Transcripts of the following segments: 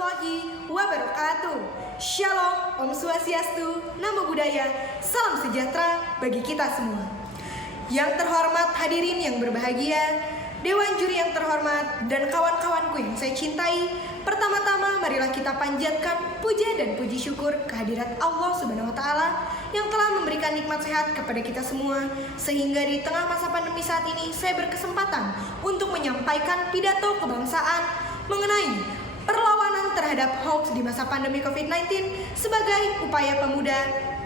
warahmatullahi wabarakatuh. Shalom, Om Swastiastu, Namo Buddhaya, salam sejahtera bagi kita semua. Yang terhormat hadirin yang berbahagia, Dewan Juri yang terhormat, dan kawan-kawanku yang saya cintai, pertama-tama marilah kita panjatkan puja dan puji syukur kehadirat Allah Subhanahu wa Ta'ala yang telah memberikan nikmat sehat kepada kita semua, sehingga di tengah masa pandemi saat ini saya berkesempatan untuk menyampaikan pidato kebangsaan mengenai perlawanan terhadap hoax di masa pandemi COVID-19 sebagai upaya pemuda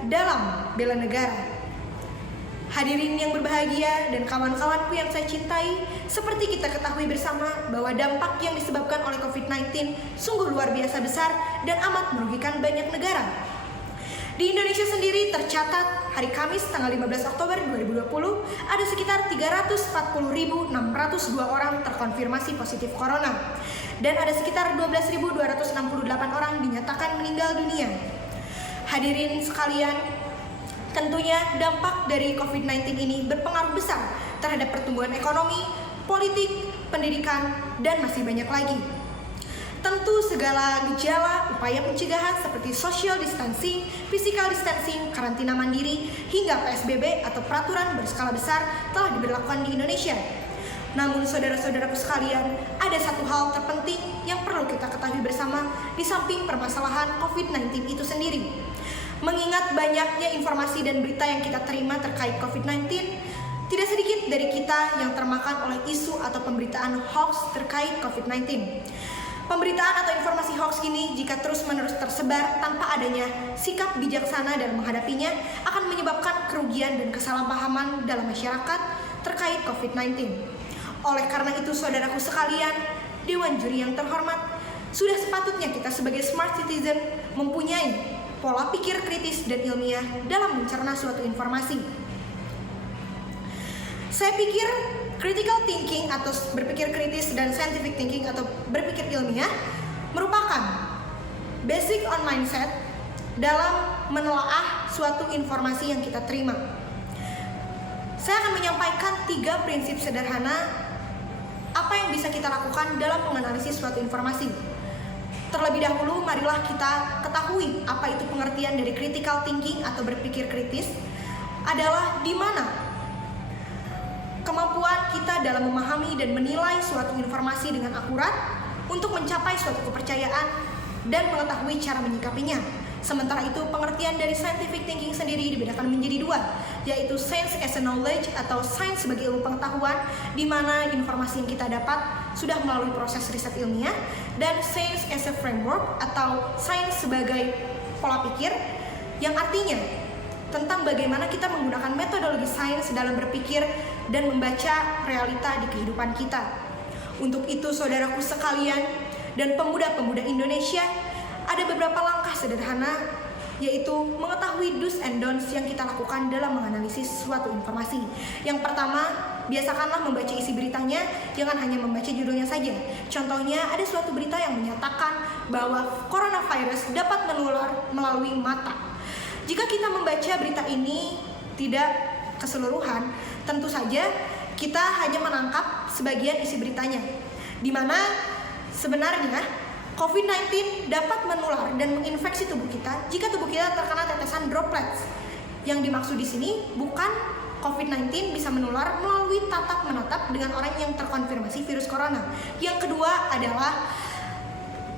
dalam bela negara. Hadirin yang berbahagia dan kawan-kawanku yang saya cintai, seperti kita ketahui bersama bahwa dampak yang disebabkan oleh COVID-19 sungguh luar biasa besar dan amat merugikan banyak negara. Di Indonesia sendiri tercatat hari Kamis tanggal 15 Oktober 2020 ada sekitar 340.602 orang terkonfirmasi positif corona dan ada sekitar 12.268 orang dinyatakan meninggal dunia. Hadirin sekalian, tentunya dampak dari COVID-19 ini berpengaruh besar terhadap pertumbuhan ekonomi, politik, pendidikan, dan masih banyak lagi. Tentu segala gejala, upaya pencegahan seperti social distancing, physical distancing, karantina mandiri, hingga PSBB atau peraturan berskala besar telah diberlakukan di Indonesia. Namun saudara-saudaraku sekalian, ada satu hal terpenting yang perlu kita ketahui bersama di samping permasalahan COVID-19 itu sendiri. Mengingat banyaknya informasi dan berita yang kita terima terkait COVID-19, tidak sedikit dari kita yang termakan oleh isu atau pemberitaan hoax terkait COVID-19. Pemberitaan atau informasi hoax ini jika terus-menerus tersebar tanpa adanya sikap bijaksana dalam menghadapinya akan menyebabkan kerugian dan kesalahpahaman dalam masyarakat terkait COVID-19. Oleh karena itu saudaraku sekalian, Dewan Juri yang terhormat, sudah sepatutnya kita sebagai smart citizen mempunyai pola pikir kritis dan ilmiah dalam mencerna suatu informasi. Saya pikir critical thinking atau berpikir kritis dan scientific thinking atau berpikir ilmiah merupakan basic on mindset dalam menelaah suatu informasi yang kita terima. Saya akan menyampaikan 3 prinsip sederhana apa yang bisa kita lakukan dalam menganalisis suatu informasi. Terlebih dahulu, marilah kita ketahui apa itu pengertian dari critical thinking atau berpikir kritis adalah di mana kemampuan kita dalam memahami dan menilai suatu informasi dengan akurat untuk mencapai suatu kepercayaan dan mengetahui cara menyikapinya. Sementara itu, pengertian dari scientific thinking sendiri dibedakan menjadi 2, yaitu science as a knowledge atau sains sebagai ilmu pengetahuan, di mana informasi yang kita dapat sudah melalui proses riset ilmiah, dan science as a framework atau sains sebagai pola pikir, yang artinya tentang bagaimana kita menggunakan metodologi sains dalam berpikir dan membaca realita di kehidupan kita. Untuk itu saudaraku sekalian dan pemuda-pemuda Indonesia, ada beberapa langkah sederhana, yaitu mengetahui do's and don'ts yang kita lakukan dalam menganalisis suatu informasi. Yang pertama, biasakanlah membaca isi beritanya, jangan hanya membaca judulnya saja. Contohnya, ada suatu berita yang menyatakan bahwa coronavirus dapat menular melalui mata. Jika kita membaca berita ini tidak keseluruhan, tentu saja kita hanya menangkap sebagian isi beritanya, di mana sebenarnya COVID-19 dapat menular dan menginfeksi tubuh kita jika tubuh kita terkena tetesan droplets. Yang dimaksud di sini bukan COVID-19 bisa menular melalui tatap menatap dengan orang yang terkonfirmasi virus corona. Yang kedua adalah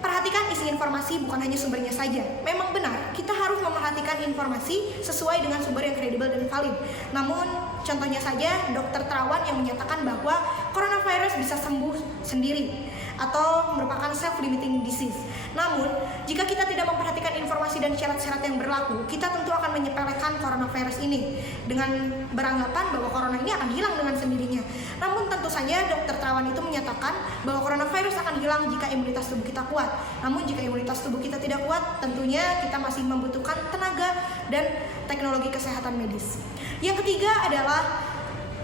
perhatikan isi informasi, bukan hanya sumbernya saja. Memang benar, kita harus memerhatikan informasi sesuai dengan sumber yang kredibel dan valid. Namun, contohnya saja dokter terawan yang menyatakan bahwa coronavirus bisa sembuh sendiri atau merupakan self-limiting disease. Namun, jika kita tidak memperhatikan informasi dan syarat-syarat yang berlaku, kita tentu akan menyepelekan coronavirus ini dengan beranggapan bahwa corona ini akan hilang dengan sendirinya. Namun tentu saja dokter terawan itu menyatakan bahwa coronavirus akan hilang jika imunitas tubuh kita kuat. Namun jika imunitas tubuh kita tidak kuat, tentunya kita masih membutuhkan tenaga dan teknologi kesehatan medis. Yang ketiga adalah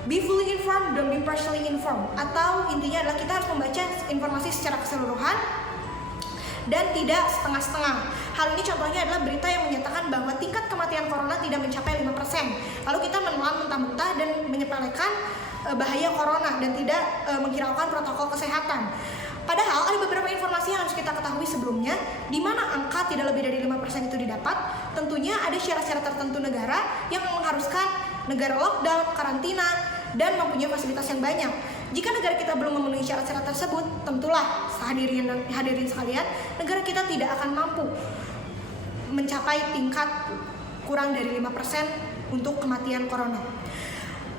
be fully informed, don't be partially informed. Atau intinya adalah kita harus membaca informasi secara keseluruhan dan tidak setengah-setengah. Hal ini contohnya adalah berita yang menyatakan bahwa tingkat kematian corona tidak mencapai 5%. Lalu kita menelan mentah-mentah dan menyepelekan bahaya corona dan tidak menghiraukan protokol kesehatan. Padahal ada beberapa informasi yang harus kita ketahui sebelumnya, di mana angka tidak lebih dari 5% itu didapat. Tentunya ada syarat-syarat tertentu negara yang mengharuskan negara lockdown, karantina, dan mempunyai fasilitas yang banyak. Jika negara kita belum memenuhi syarat-syarat tersebut, tentulah hadirin sekalian, negara kita tidak akan mampu mencapai tingkat kurang dari 5% untuk kematian corona.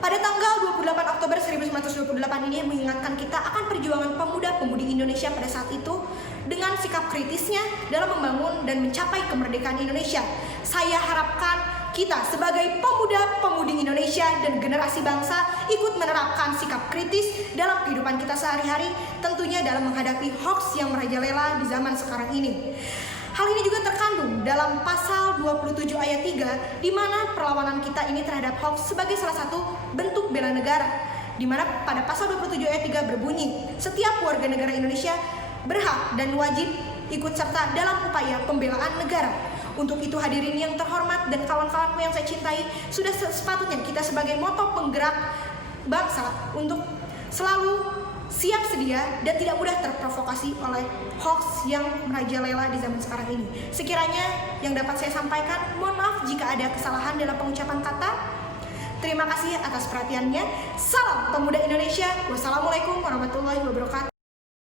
Pada tanggal 28 Oktober 1928 ini mengingatkan kita akan perjuangan pemuda-pemudi Indonesia pada saat itu dengan sikap kritisnya dalam membangun dan mencapai kemerdekaan Indonesia. Saya harapkan kita sebagai pemuda-pemudi Indonesia dan generasi bangsa ikut menerapkan sikap kritis dalam kehidupan kita sehari-hari, tentunya dalam menghadapi hoax yang merajalela di zaman sekarang ini. Hal ini juga terkandung dalam pasal 27 ayat 3, di mana perlawanan kita ini terhadap hoax sebagai salah satu bentuk bela negara, di mana pada pasal 27 ayat 3 berbunyi, setiap warga negara Indonesia berhak dan wajib ikut serta dalam upaya pembelaan negara. Untuk itu hadirin yang terhormat dan kawan-kawanku yang saya cintai, sudah sepatutnya kita sebagai motor penggerak bangsa untuk selalu siap sedia dan tidak mudah terprovokasi oleh hoax yang merajalela di zaman sekarang ini. Sekiranya yang dapat saya sampaikan, mohon maaf jika ada kesalahan dalam pengucapan kata. Terima kasih atas perhatiannya. Salam Pemuda Indonesia. Wassalamualaikum warahmatullahi wabarakatuh.